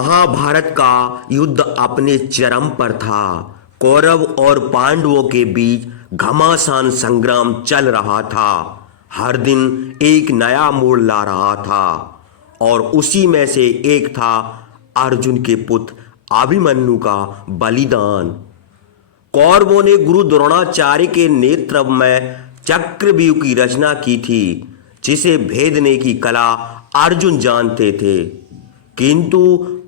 महाभारत का युद्ध अपने चरम पर था। कौरव और पांडवों के बीच घमासान संग्राम चल रहा था। हर दिन एक नया मोड़ ला रहा था और उसी में से एक था अर्जुन के पुत्र अभिमन्यु का बलिदान। कौरवों ने गुरु द्रोणाचार्य के नेतृत्व में चक्रव्यूह की रचना की थी, जिसे भेदने की कला अर्जुन जानते थे। किंतु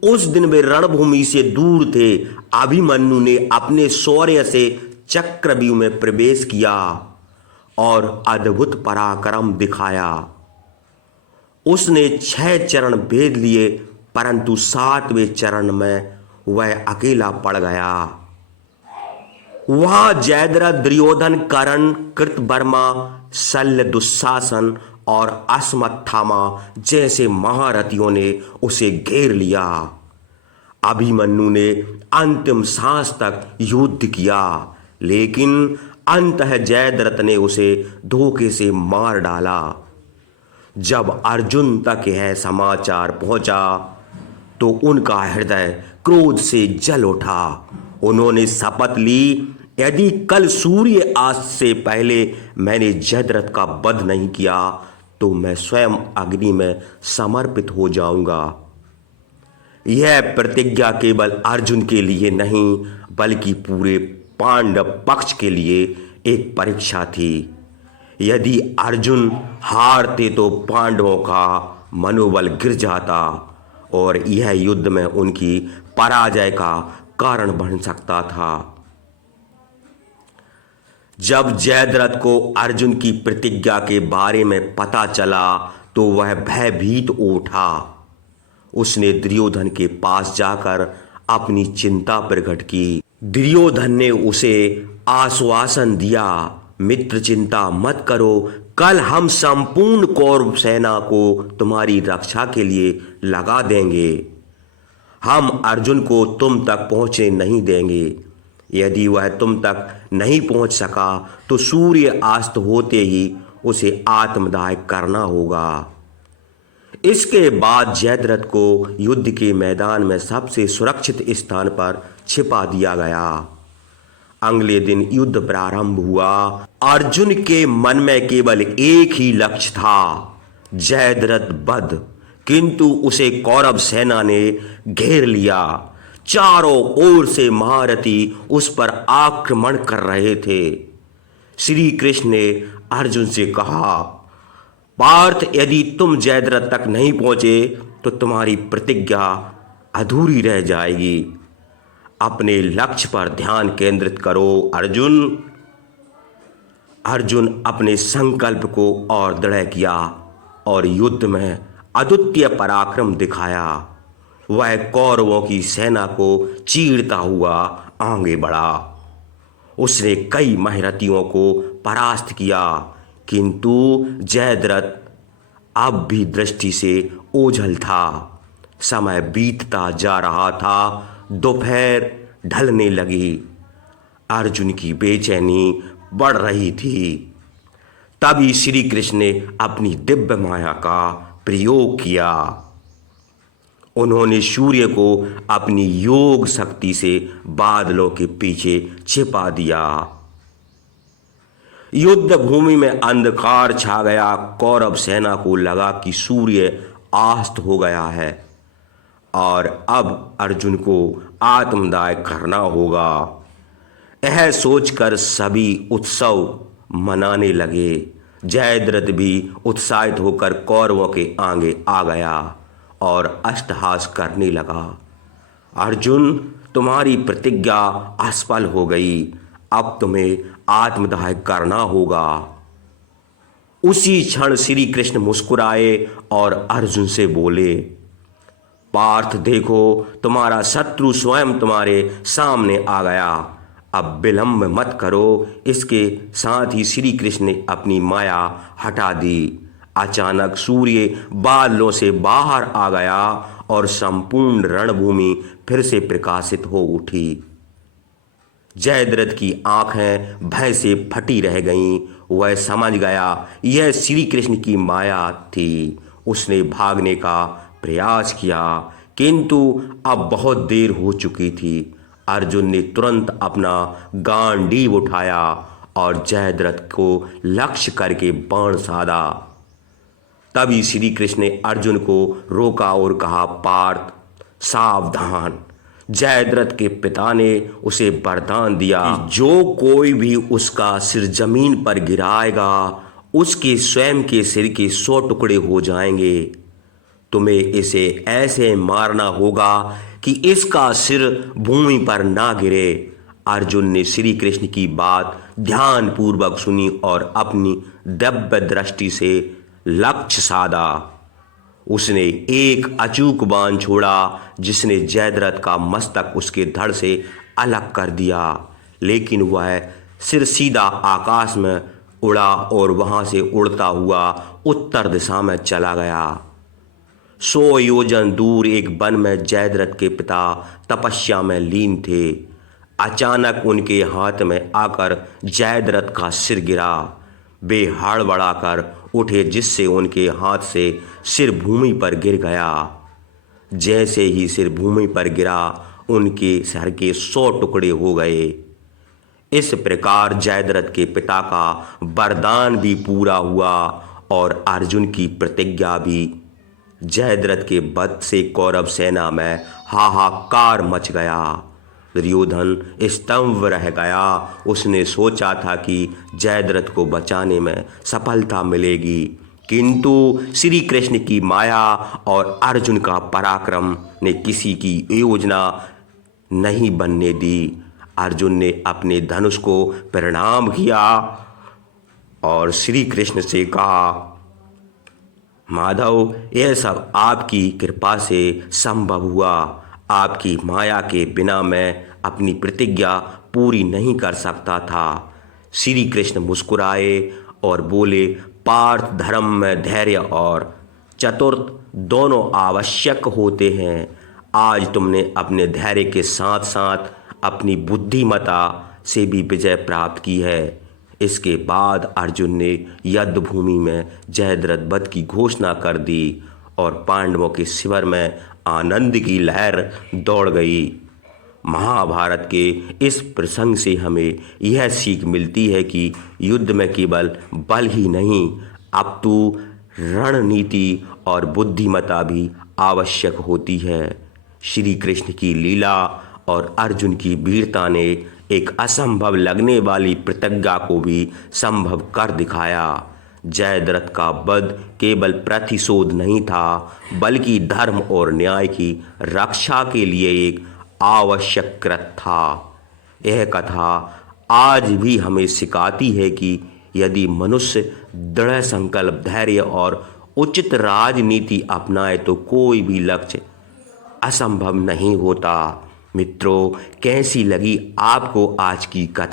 उस दिन वे रणभूमि से दूर थे। अभिमन्यु ने अपने शौर्य से चक्रव्यूह में प्रवेश किया और अद्भुत पराक्रम दिखाया। उसने 6 चरण भेद लिए, परंतु 7वें चरण में वह अकेला पड़ गया। वहां जयद्रथ, दुर्योधन, कर्ण, कृतवर्मा, शल्य, दुशासन और अश्वत्थामा जैसे महारथियों ने उसे घेर लिया। अभिमन्यु ने अंतिम सांस तक युद्ध किया, लेकिन अंततः जयद्रथ ने उसे धोखे से मार डाला। जब अर्जुन तक यह समाचार पहुंचा तो उनका हृदय क्रोध से जल उठा। उन्होंने शपथ ली, यदि कल सूर्य अस्त से पहले मैंने जयद्रथ का वध नहीं किया तो मैं स्वयं अग्नि में समर्पित हो जाऊंगा। यह प्रतिज्ञा केवल अर्जुन के लिए नहीं, बल्कि पूरे पांडव पक्ष के लिए एक परीक्षा थी। यदि अर्जुन हारते तो पांडवों का मनोबल गिर जाता और यह युद्ध में उनकी पराजय का कारण बन सकता था। जब जयद्रथ को अर्जुन की प्रतिज्ञा के बारे में पता चला तो वह भयभीत उठा। उसने दुर्योधन के पास जाकर अपनी चिंता प्रकट की। दुर्योधन ने उसे आश्वासन दिया, मित्र चिंता मत करो, कल हम संपूर्ण कौरव सेना को तुम्हारी रक्षा के लिए लगा देंगे। हम अर्जुन को तुम तक पहुंचने नहीं देंगे। यदि वह तुम तक नहीं पहुंच सका तो सूर्य अस्त होते ही उसे आत्मदाह करना होगा। इसके बाद जयद्रथ को युद्ध के मैदान में सबसे सुरक्षित स्थान पर छिपा दिया गया। अगले दिन युद्ध प्रारंभ हुआ। अर्जुन के मन में केवल एक ही लक्ष्य था, जयद्रथ वध। किंतु उसे कौरव सेना ने घेर लिया। चारों ओर से महारथी उस पर आक्रमण कर रहे थे। श्री कृष्ण ने अर्जुन से कहा, पार्थ, यदि तुम जयद्रथ तक नहीं पहुंचे तो तुम्हारी प्रतिज्ञा अधूरी रह जाएगी। अपने लक्ष्य पर ध्यान केंद्रित करो अर्जुन। अर्जुन अपने संकल्प को और दृढ़ किया और युद्ध में अद्वितीय पराक्रम दिखाया। वह कौरवों की सेना को चीरता हुआ आगे बढ़ा। उसने कई महारथियों को परास्त किया, किंतु जयद्रथ अब भी दृष्टि से ओझल था। समय बीतता जा रहा था। दोपहर ढलने लगी। अर्जुन की बेचैनी बढ़ रही थी। तभी श्री कृष्ण ने अपनी दिव्य माया का प्रयोग किया। उन्होंने सूर्य को अपनी योग शक्ति से बादलों के पीछे छिपा दिया। युद्ध भूमि में अंधकार छा गया। कौरव सेना को लगा कि सूर्य अस्त हो गया है और अब अर्जुन को आत्मदाह करना होगा। यह सोचकर सभी उत्सव मनाने लगे। जयद्रथ भी उत्साहित होकर कौरवों के आगे आ गया और अट्टहास करने लगा। अर्जुन, तुम्हारी प्रतिज्ञा असफल हो गई। अब तुम्हें आत्मदाह करना होगा। उसी क्षण श्री कृष्ण मुस्कुराए और अर्जुन से बोले, पार्थ देखो, तुम्हारा शत्रु स्वयं तुम्हारे सामने आ गया। अब विलंब मत करो। इसके साथ ही श्री कृष्ण ने अपनी माया हटा दी। अचानक सूर्य बादलों से बाहर आ गया और संपूर्ण रणभूमि फिर से प्रकाशित हो उठी। जयद्रथ की आंखें भय से फटी रह गईं। वह समझ गया यह श्री कृष्ण की माया थी। उसने भागने का प्रयास किया, किंतु अब बहुत देर हो चुकी थी। अर्जुन ने तुरंत अपना गांडीव उठाया और जयद्रथ को लक्ष्य करके बाण साधा। तभी श्री कृष्ण ने अर्जुन को रोका और कहा, पार्थ सावधान। जयद्रथ के पिता ने उसे वरदान दिया कि जो कोई भी उसका सिर जमीन पर गिराएगा उसके स्वयं के सिर के 100 टुकड़े हो जाएंगे। तुम्हें इसे ऐसे मारना होगा कि इसका सिर भूमि पर ना गिरे। अर्जुन ने श्री कृष्ण की बात ध्यानपूर्वक सुनी और अपनी दिव्य दृष्टि से लक्ष्य साधा। उसने एक अचूक बाण छोड़ा जिसने जयद्रथ का मस्तक उसके धड़ से अलग कर दिया, लेकिन वह सिर सीधा आकाश में उड़ा और वहां से उड़ता हुआ उत्तर दिशा में चला गया। 100 योजन दूर एक वन में जयद्रथ के पिता तपस्या में लीन थे। अचानक उनके हाथ में आकर जयद्रथ का सिर गिरा। वे हड़बड़ाकर उठे जिससे उनके हाथ से सिर भूमि पर गिर गया। जैसे ही सिर भूमि पर गिरा उनके सर के 100 टुकड़े हो गए। इस प्रकार जयद्रथ के पिता का वरदान भी पूरा हुआ और अर्जुन की प्रतिज्ञा भी। जयद्रथ के वध से कौरव सेना में हाहाकार मच गया। दुर्योधन स्तंभ रह गया। उसने सोचा था कि जयद्रथ को बचाने में सफलता मिलेगी, किंतु श्री कृष्ण की माया और अर्जुन का पराक्रम ने किसी की योजना नहीं बनने दी। अर्जुन ने अपने धनुष को प्रणाम किया और श्री कृष्ण से कहा, माधव, यह सब आपकी कृपा से संभव हुआ। आपकी माया के बिना मैं अपनी प्रतिज्ञा पूरी नहीं कर सकता था। श्री कृष्ण मुस्कुराए और बोले, पार्थ, धर्म में धैर्य और चतुर्थ दोनों आवश्यक होते हैं। आज तुमने अपने धैर्य के साथ साथ अपनी बुद्धिमता से भी विजय प्राप्त की है। इसके बाद अर्जुन ने युद्ध भूमि में जयद्रथ वध की घोषणा कर दी और पांडवों के शिविर में आनंद की लहर दौड़ गई। महाभारत के इस प्रसंग से हमें यह सीख मिलती है कि युद्ध में केवल बल ही नहीं अपितु रणनीति और बुद्धिमत्ता भी आवश्यक होती है। श्री कृष्ण की लीला और अर्जुन की वीरता ने एक असंभव लगने वाली प्रतिज्ञा को भी संभव कर दिखाया। जयद्रथ का वध केवल प्रतिशोध नहीं था, बल्कि धर्म और न्याय की रक्षा के लिए एक आवश्यक कृत्य था। यह कथा आज भी हमें सिखाती है कि यदि मनुष्य दृढ़ संकल्प, धैर्य और उचित राजनीति अपनाए तो कोई भी लक्ष्य असंभव नहीं होता। मित्रों, कैसी लगी आपको आज की कथा?